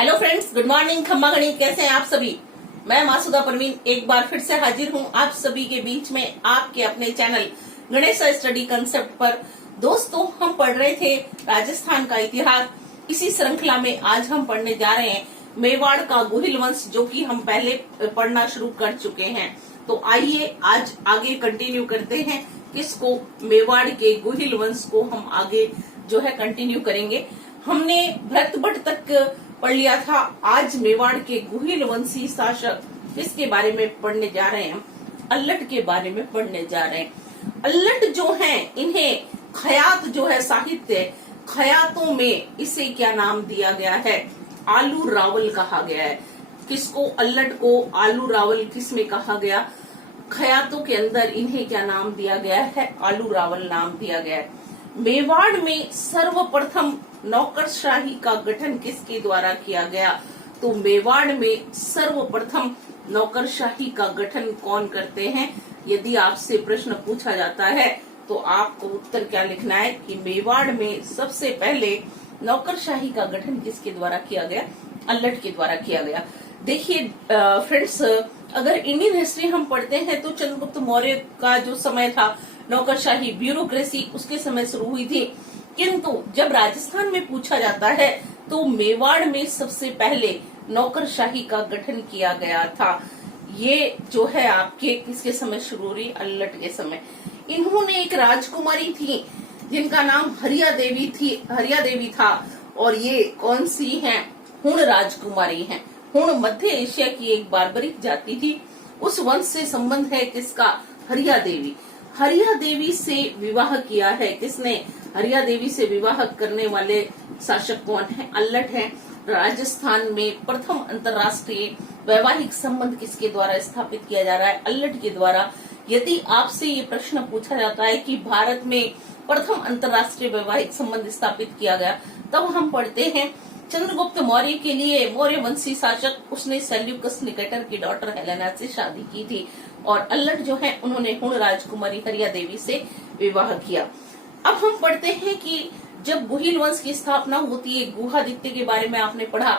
Hello friends, good morning. खम्मा गणी, कैसे हैं आप सभी। मैं मासूदा परवीन एक बार फिर से हाजिर हूं आप सभी के बीच में आपके अपने चैनल गणेश स्टडी कंसेप्ट पर। दोस्तों, हम पढ़ रहे थे राजस्थान का इतिहास। इसी श्रृंखला में आज हम पढ़ने जा रहे हैं मेवाड़ का गुहिल वंश, जो कि हम पहले पढ़ना शुरू कर चुके हैं। तो आइए आज आगे कंटिन्यू करते हैं। किसको? मेवाड़ के गुहिल वंश को हम आगे जो है कंटिन्यू करेंगे। हमने भरतभट्ट तक पढ़ लिया था। आज मेवाड़ के गुहिल वंशी शासक किसके बारे में पढ़ने जा रहे हैं? अल्लट के बारे में पढ़ने जा रहे हैं। अल्लट जो हैं, इन्हें खयात जो है साहित्य, खयातों में इसे क्या नाम दिया गया है? आलू रावल कहा गया है। किसको? अल्लट को आलू रावल किस में कहा गया? खयातों के अंदर इन्हें क्या नाम दिया गया है? आलू रावल नाम दिया गया है। मेवाड़ में सर्वप्रथम नौकरशाही का गठन किसके द्वारा किया गया? तो मेवाड़ में सर्वप्रथम नौकरशाही का गठन कौन करते हैं? यदि आपसे प्रश्न पूछा जाता है तो आपको उत्तर क्या लिखना है कि मेवाड़ में सबसे पहले नौकरशाही का गठन किसके द्वारा किया गया? अल्लट के द्वारा किया गया। देखिए फ्रेंड्स, अगर इंडियन हिस्ट्री हम पढ़ते हैं तो चंद्रगुप्त मौर्य का जो समय था, नौकरशाही ब्यूरोक्रेसी उसके समय शुरू हुई थी। किंतु जब राजस्थान में पूछा जाता है तो मेवाड़ में सबसे पहले नौकरशाही का गठन किया गया था। ये जो है आपके किसके समय शुरू हुई? अल्लट के समय। इन्होंने एक राजकुमारी थी जिनका नाम हरिया देवी था। और ये कौन सी हैं? हुण राजकुमारी हैं। हुण मध्य एशिया की एक बार्बरिक जाति थी। उस वंश से संबंध है किसका? हरिया देवी। हरिया देवी से विवाह किया है किसने? हरिया देवी से विवाह करने वाले शासक कौन है? अल्लट हैं। राजस्थान में प्रथम अंतर्राष्ट्रीय वैवाहिक संबंध किसके द्वारा स्थापित किया जा रहा है? अल्लट के द्वारा। यदि आपसे ये प्रश्न पूछा जाता है कि भारत में प्रथम अंतर्राष्ट्रीय वैवाहिक संबंध स्थापित किया गया, तब हम पढ़ते हैं चंद्रगुप्त मौर्य के लिए मौर्य वंशी शासक, उसने सेल्यूकस निकेटर की डॉटर हेलेना से शादी की थी। और अल्लट जो है उन्होंने हुण राजकुमारी हरिया देवी से विवाह किया। अब हम पढ़ते हैं कि जब गुहिल वंश की स्थापना होती है, गुहादित्य के बारे में आपने पढ़ा।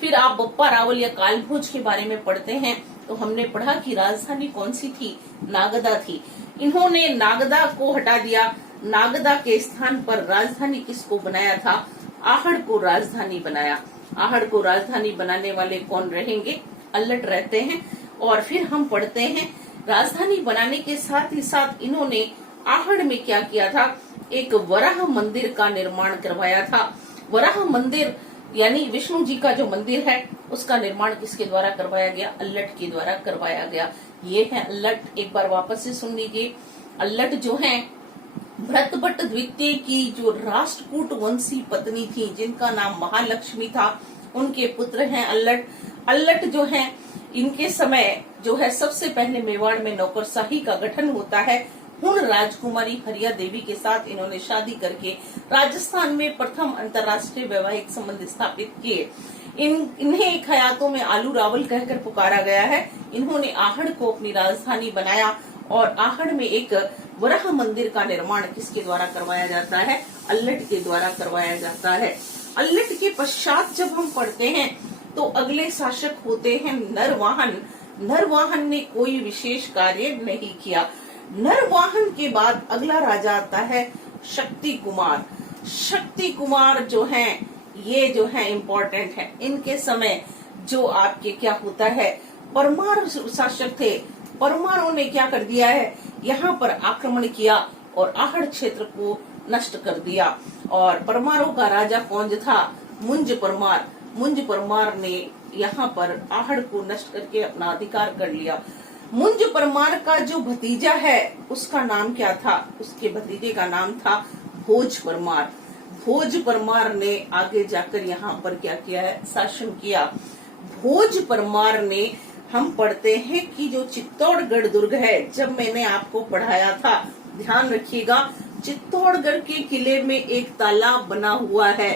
फिर आप बप्पा रावल या कालभोज के बारे में पढ़ते हैं तो हमने पढ़ा कि राजधानी कौन सी थी? नागदा थी। इन्होंने नागदा को हटा दिया। नागदा के स्थान पर राजधानी किसको बनाया था? आहड़ को राजधानी बनाया। आहड़ को राजधानी बनाने वाले कौन रहेंगे? अल्लट रहते हैं। और फिर हम पढ़ते हैं राजधानी बनाने के साथ ही साथ इन्होंने आहड़ में क्या किया था? एक वराह मंदिर का निर्माण करवाया था। वराह मंदिर यानी विष्णु जी का जो मंदिर है उसका निर्माण किसके द्वारा करवाया गया? अल्लट के द्वारा करवाया गया। ये है अल्लट। एक बार वापस से सुन लीजिए। अल्लट जो है भरतभट्ट द्वितीय की जो राष्ट्रकूट वंशी पत्नी थी, जिनका नाम महालक्ष्मी था, उनके पुत्र हैं अल्लट। अल्लट जो है इनके समय जो है सबसे पहले मेवाड़ में नौकरशाही का गठन होता है। हुण राजकुमारी हरिया देवी के साथ इन्होंने शादी करके राजस्थान में प्रथम अंतर्राष्ट्रीय वैवाहिक संबंध स्थापित किए। इन्हें खयातों में आलू रावल कहकर पुकारा गया है। इन्होंने आहड़ को अपनी राजधानी बनाया और आहड़ में एक वराह मंदिर का निर्माण किसके द्वारा करवाया जाता है? अल्लट के द्वारा करवाया जाता है। अल्लट के पश्चात जब हम पढ़ते हैं तो अगले शासक होते हैं नरवाहन। नरवाहन ने कोई विशेष कार्य नहीं किया। नरवाहन के बाद अगला राजा आता है शक्ति कुमार। शक्ति कुमार जो हैं, ये जो है इम्पोर्टेंट है। इनके समय जो आपके क्या होता है? परमार शासक थे। परमारों ने क्या कर दिया है? यहाँ पर आक्रमण किया और आहड़ क्षेत्र को नष्ट कर दिया। और परमारों का राजा कौन था? मुंज परमार। मुंज परमार ने यहाँ पर आहड़ को नष्ट करके अपना अधिकार कर लिया। मुंज परमार का जो भतीजा है उसका नाम क्या था? उसके भतीजे का नाम था भोज परमार। भोज परमार ने आगे जाकर यहाँ पर क्या किया है? शासन किया। भोज परमार ने, हम पढ़ते हैं कि जो चित्तौड़गढ़ दुर्ग है, जब मैंने आपको पढ़ाया था, ध्यान रखिएगा, चित्तौड़गढ़ के किले में एक तालाब बना हुआ है,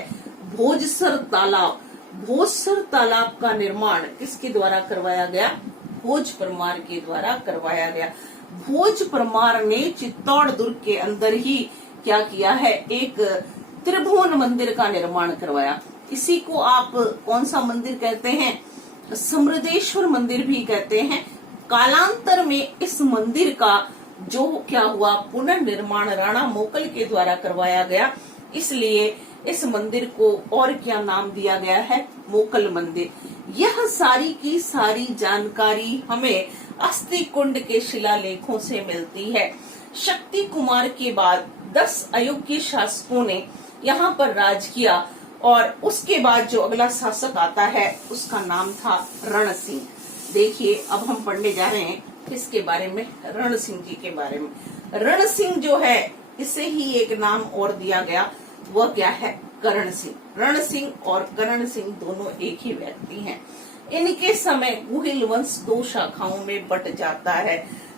भोजसर तालाब। भोजसर तालाब का निर्माण किसके द्वारा करवाया गया? भोज परमार के द्वारा करवाया गया। भोज परमार ने चित्तौड़ दुर्ग के अंदर ही क्या किया है? एक त्रिभुवन मंदिर का निर्माण करवाया। इसी को आप कौन सा मंदिर कहते हैं? समृद्धेश्वर मंदिर भी कहते हैं। कालांतर में इस मंदिर का जो क्या हुआ, पुनर्निर्माण राणा मोकल के द्वारा करवाया गया, इसलिए इस मंदिर को और क्या नाम दिया गया है? मोकल मंदिर। यह सारी की सारी जानकारी हमें अस्थि कुंड के शिलालेखों से मिलती है। शक्ति कुमार के बाद 10 अयोग्य शासकों ने यहाँ पर राज किया और उसके बाद जो अगला शासक आता है उसका नाम था रण सिंह। देखिए अब हम पढ़ने जा रहे हैं किसके बारे में? रण सिंह जी के बारे में। रण सिंह जो है इसे ही एक नाम और दिया गया, वह क्या है? करण सिंह। रण सिंह और करण सिंह दोनों एक ही व्यक्ति हैं। इनके समय गुहिल वंश 2 शाखाओं में बट जाता है।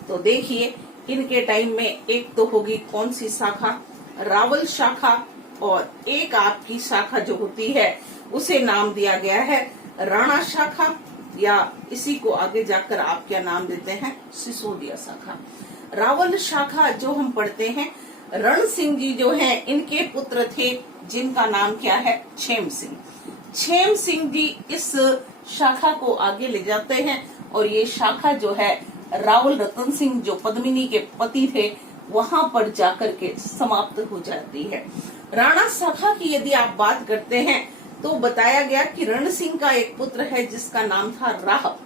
तो देखिए इनके टाइम में एक तो होगी कौन सी शाखा? रावल शाखा, और एक आपकी शाखा जो होती है उसे नाम दिया गया है राणा शाखा, या इसी को आगे जाकर आप क्या नाम देते हैं? सिसोदिया शाखा। रावल शाखा जो हम पढ़ते हैं, रण सिंह जी जो हैं इनके पुत्र थे जिनका नाम क्या है? छेम सिंह। छेम सिंह जी इस शाखा को आगे ले जाते हैं और ये शाखा जो है रावल रतन सिंह जो पद्मिनी के पति थे वहां पर जाकर के समाप्त हो जाती है। राणा शाखा की यदि आप बात करते हैं तो बताया गया कि रण सिंह का एक पुत्र है जिसका नाम था राहब।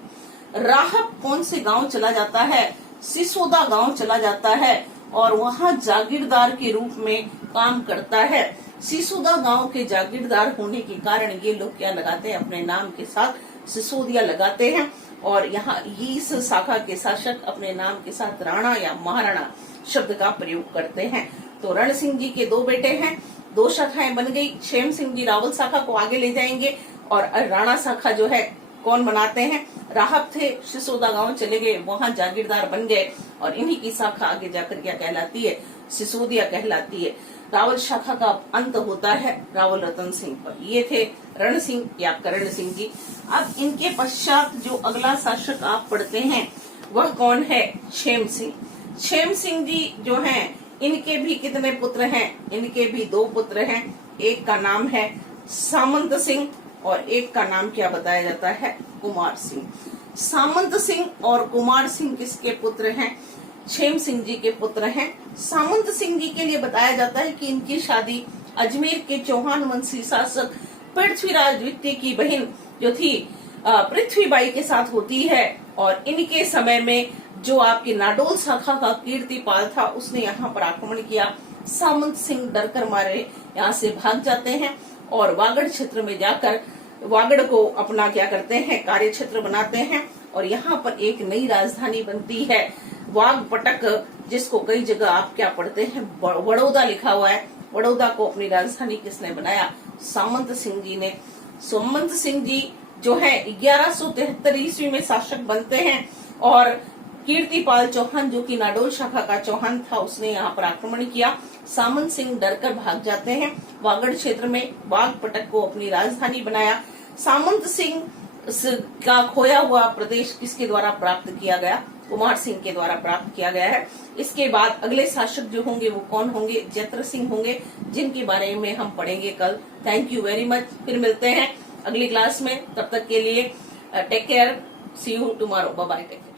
राहब कौन से गांव चला जाता है? सिसोदा गांव चला जाता है और वहां जागीरदार के रूप में काम करता है। सिसोदा गांव के जागीरदार होने के कारण ये लोग क्या लगाते हैं? अपने नाम के साथ सिसोदिया लगाते हैं और यहाँ इस शाखा के शासक अपने नाम के साथ राणा या महाराणा शब्द का प्रयोग करते हैं। तो रण सिंह जी के 2 बेटे हैं, 2 शाखाएं बन गई। क्षेम सिंह जी रावल शाखा को आगे ले जाएंगे और राणा शाखा जो है कौन बनाते हैं? राहब थे, सिसोदा गांव चले गए, वहां जागीरदार बन गए और इन्हीं की शाखा आगे जाकर क्या कहलाती है? सिसोदिया कहलाती है। रावल शाखा का अंत होता है रावल रतन सिंह पर। ये थे रण सिंह या करण सिंह जी। अब इनके पश्चात जो अगला शासक आप पढ़ते हैं वह कौन है? क्षेम सिंह। क्षेम सिंह जी जो हैं इनके भी कितने पुत्र हैं? इनके भी 2 पुत्र हैं। एक का नाम है सामंत सिंह और एक का नाम क्या बताया जाता है? कुमार सिंह। सामंत सिंह और कुमार सिंह किसके पुत्र हैं? क्षेम सिंह जी के पुत्र हैं। सामंत सिंह जी के लिए बताया जाता है कि इनकी शादी अजमेर के चौहान वंशी शासक पृथ्वीराज द्वितीय की बहन जो थी पृथ्वीबाई के साथ होती है और इनके समय में जो आपकी नाडोल शाखा का कीर्तिपाल था उसने यहाँ पर आक्रमण किया। सामंत सिंह डरकर मारे यहाँ से भाग जाते हैं और वागड़ क्षेत्र में जाकर वागड़ को अपना क्या करते हैं? कार्य क्षेत्र बनाते हैं और यहाँ पर एक नई राजधानी बनती है वागपटक, जिसको कई जगह आप क्या पढ़ते हैं? बड़ौदा लिखा हुआ है। बड़ौदा को अपनी राजधानी किसने बनाया? सामंत सिंह जी ने। सामंत सिंह जी जो है 1173 ईस्वी में शासक बनते हैं और कीर्तिपाल चौहान जो कि नाडोल शाखा का चौहान था उसने यहाँ पर आक्रमण किया। सामंत सिंह डरकर भाग जाते हैं। वागड़ क्षेत्र में वागपटक को अपनी राजधानी बनाया। सामंत सिंह का खोया हुआ प्रदेश किसके द्वारा प्राप्त किया गया? कुमार सिंह के द्वारा प्राप्त किया गया है। इसके बाद अगले शासक जो होंगे वो कौन होंगे? जयद्रथ सिंह होंगे, जिनके बारे में हम पढ़ेंगे कल। Thank you very much. फिर मिलते हैं अगली क्लास में, तब तक के लिए take care, see you tomorrow, bye bye, take care.